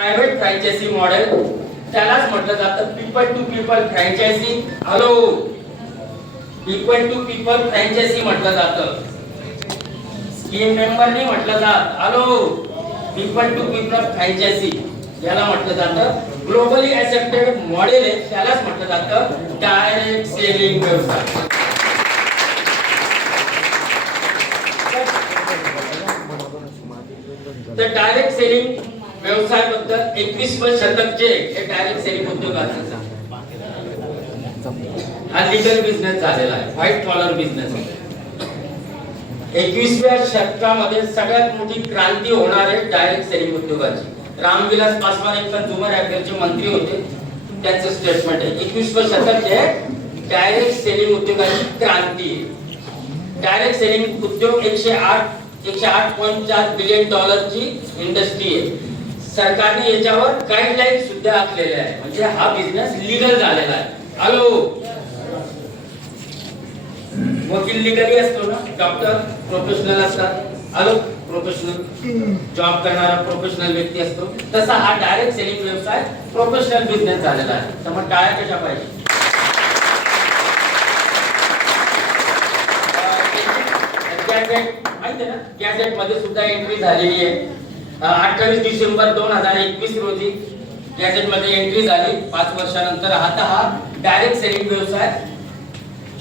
Private franchise model, त्यालाच म्हटलं जातं people to people franchise. Hello, people to people franchise म्हटलं जातं, स्कीम मेंबरनी म्हटलं जात. Hello, people to people franchise याला म्हटलं जातं. ग्लोबली ऍक्सेप्टेड मॉडेल आहे, त्यालाच म्हटलं जातं डायरेक्ट सेलिंग व्यवसाय. तर डायरेक्ट सेलिंग व्यवसाय बद्दल 21वे शतक जे हे डायरेक्ट सेलिंग उद्योगाचं हा लीगल बिझनेस झालेला आहे, व्हाईट कॉलर बिझनेस. 21व्या शतकामध्ये सगळ्यात मोठी क्रांती होणार आहे डायरेक्ट सेलिंग उद्योगाची. रामविलास पासवान एक कंझ्युमर अफेअरचे मंत्री होते, त्यांचं स्टेटमेंट आहे 21वं शतक हे डायरेक्ट सेलिंग उद्योगाची क्रांती आहे. डायरेक्ट सेलिंग उद्योग 108.4 बिलियन डॉलरची इंडस्ट्री आहे. सरकारने याच्यावर गाईडलाईन सुद्धा आखलेल्या आहे, म्हणजे हा बिझनेस लीगल झालेला आहे. हॅलो, वकील लीगली असतो ना, डॉक्टर प्रोफेशनल असतात. हॅलो, प्रोफेशनल जॉब करणारा प्रोफेशनल व्यक्ती असतो, तसा हा डायरेक्ट सेलिंग व्यवसाय प्रोफेशनल बिझनेस झालेला आहे. तर मग टाळ्या कशा पाहिजे? गॅजेट माहिती आहे ना, गॅजेट मध्ये सुद्धा एंट्री झालेली आहे. 28 डिसेंबर 2021 रोजी गॅजेट मध्ये एंट्री झाली 5 वर्षानंतर. आता हा डायरेक्ट सेलिंग व्यवसाय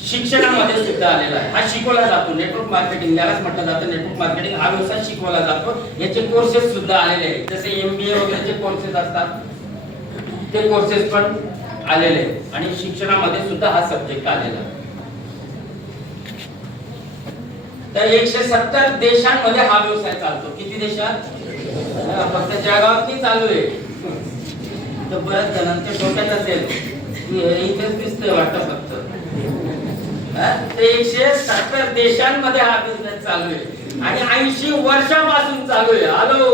शिक्षणामध्ये सुद्धा आलेला आहे. हा शिकवला जातो, नेटवर्क मार्केटिंग यालाच म्हटलं जातं. नेटवर्क मार्केटिंग हा व्यवसाय शिकवला जातो. याचे कोर्सेस सुद्धा आलेले आहेत, जसे MBA वगैरेचे कोर्सेस असतात, ते कोर्सेस पण आलेले आहेत आणि शिक्षणामध्ये सुद्धा हा सब्जेक्ट आलेला आहे. तर 170 देशांमध्ये हा व्यवसाय चालतो. किती देशात? फक्त जगात नाही चालू आहे. तर बऱ्याच जणांच्या डोक्यात असेल इथेच दिसतंय वाटतं फक्त. 170 देशांमध्ये हा बिझनेस चालू आहे आणि 80 वर्षापासून चालू आहे. हॅलो,